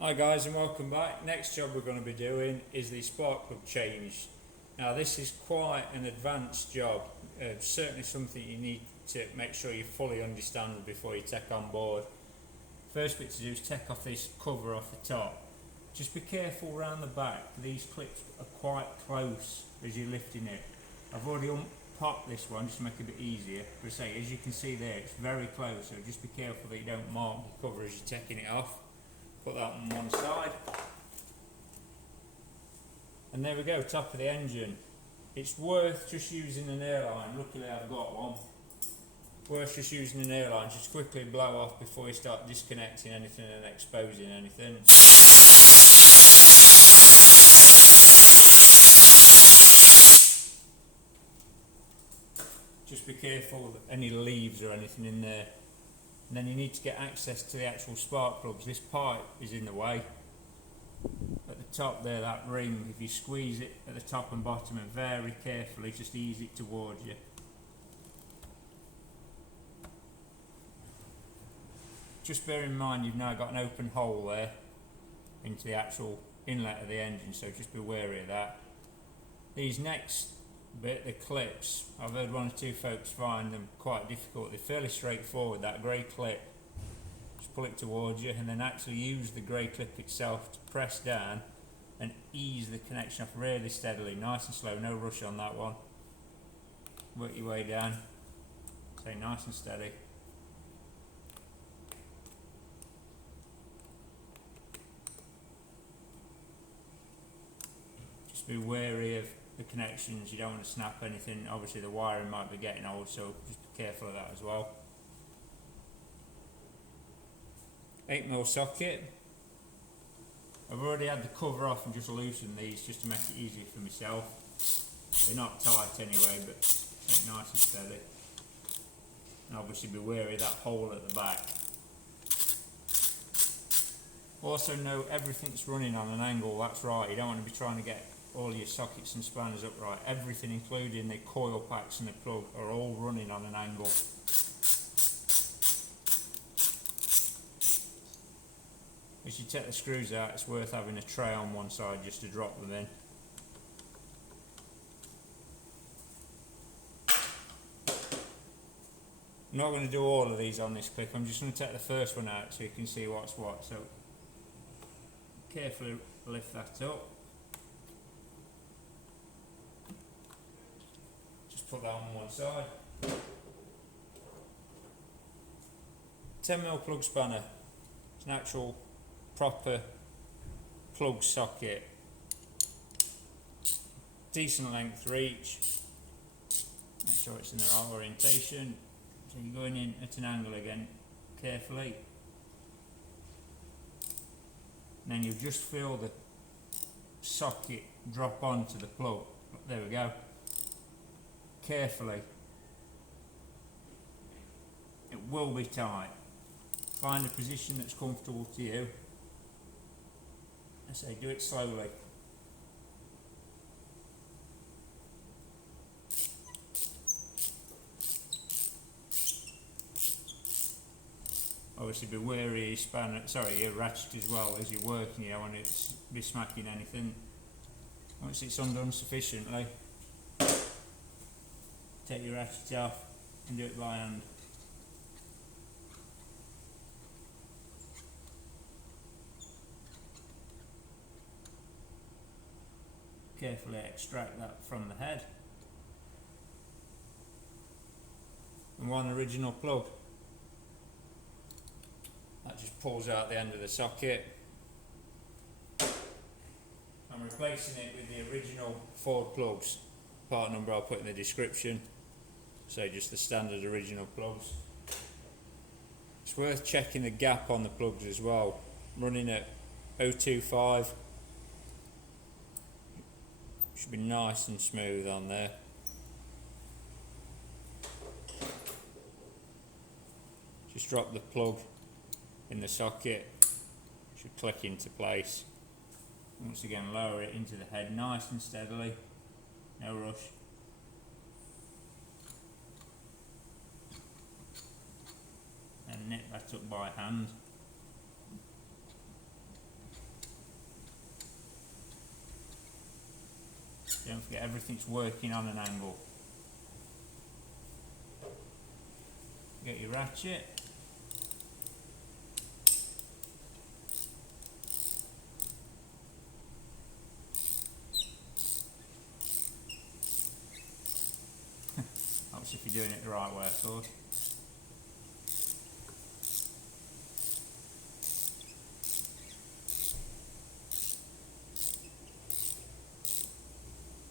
Hi guys and welcome back. Next job we're going to be doing is the spark plug change. Now this is quite an advanced job, certainly something you need to make sure you fully understand before you take on board. First bit to do is take off this cover off the top. Just be careful around the back, these clips are quite close as you're lifting it. I've already unpopped this one just to make it a bit easier, but say as you can see there it's very close, so just be careful that you don't mark the cover as you're taking it off. Put that on one side, and there we go, top of the engine. It's worth just using an airline. Luckily I've got one. Worth just using an airline, just quickly blow off before you start disconnecting anything and exposing anything. Just be careful that any leaves or anything in there. And then you need to get access to the actual spark plugs. This pipe is in the way. At the top there, that ring, if you squeeze it at the top and bottom and very carefully, just ease it towards you. Just bear in mind you've now got an open hole there into the actual inlet of the engine, so just be wary of that. These next bit, the clips, I've heard one or two folks find them quite difficult. They're fairly straightforward. That grey clip, just pull it towards you and then actually use the grey clip itself to press down and ease the connection off really steadily, nice and slow, no rush on that one. Work your way down, stay nice and steady. Just be wary of the connections, you don't want to snap anything. Obviously the wiring might be getting old, so just be careful of that as well. 8mm socket. I've already had the cover off and just loosened these just to make it easier for myself. They're not tight anyway, but take nice and steady. And obviously be wary of that hole at the back. Also note everything's running on an angle, that's right, you don't want to be trying to get all your sockets and spanners upright. Everything, including the coil packs and the plug, are all running on an angle. As you take the screws out, it's worth having a tray on one side just to drop them in. I'm not going to do all of these on this clip, I'm just going to take the first one out so you can see what's what. So carefully lift that up. Put that on one side. 10mm plug spanner. It's an actual proper plug socket. Decent length reach. Make sure it's in the right orientation. So you're going in at an angle again, carefully. And then you'll just feel the socket drop onto the plug. There we go. Carefully. It will be tight. Find a position that's comfortable to you. I say do it slowly. Obviously be wary of your spanner, your ratchet as well as you're working. You don't want it to be smacking anything. Once it's undone sufficiently, take your ratchet off and do it by hand. Carefully extract that from the head. And one original plug. That just pulls out the end of the socket. I'm replacing it with the original Ford plugs. Part number I'll put in the description. So just the standard original plugs. It's worth checking the gap on the plugs as well. Running at 0.25. Should be nice and smooth on there. Just drop the plug in the socket. Should click into place. Once again lower it into the head nice and steadily. No rush. And nip that up by hand. Don't forget everything's working on an angle. Get your ratchet. That's if you're doing it the right way, of course.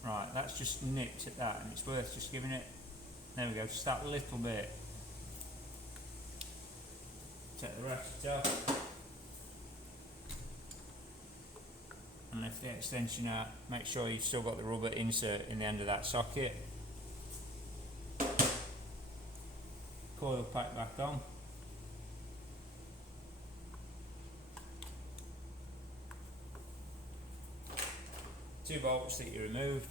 Right, that's just nicked at that, and it's worth just giving it, there we go, just that little bit. Take the ratchet off, and lift the extension out. Make sure you've still got the rubber insert in the end of that socket. Coil pack back on. Two bolts that you removed.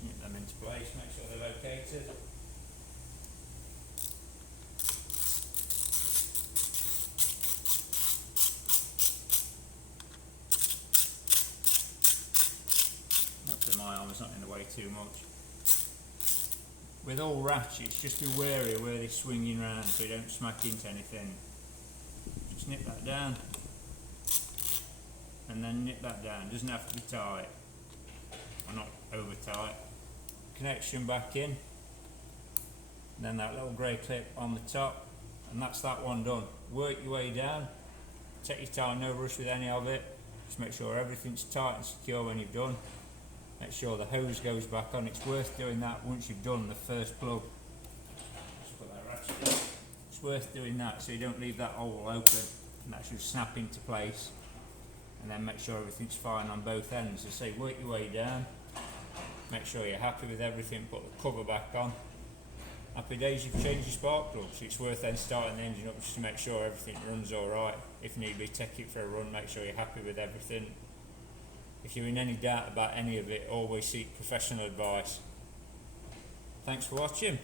Snip them into place, make sure they're located. Hopefully my arm's not in the way too much. With all ratchets, just be wary of where they're swinging around so you don't smack into anything. Just nip that down, and then nip that down. It doesn't have to be tight, or not over tight. Connection back in, and then that little grey clip on the top, and that's that one done. Work your way down, take your time, no rush with any of it. Just make sure everything's tight and secure when you've done. Make sure the hose goes back on. It's worth doing that once you've done the first plug. Just put that ratchet in. It's worth doing that so you don't leave that hole open, and that should snap into place. And then make sure everything's fine on both ends. So say work your way down, make sure you're happy with everything, put the cover back on. Happy days, you've changed your spark plug, so it's worth then starting the engine up just to make sure everything runs alright. If need be, take it for a run, make sure you're happy with everything. If you're in any doubt about any of it, always seek professional advice. Thanks for watching.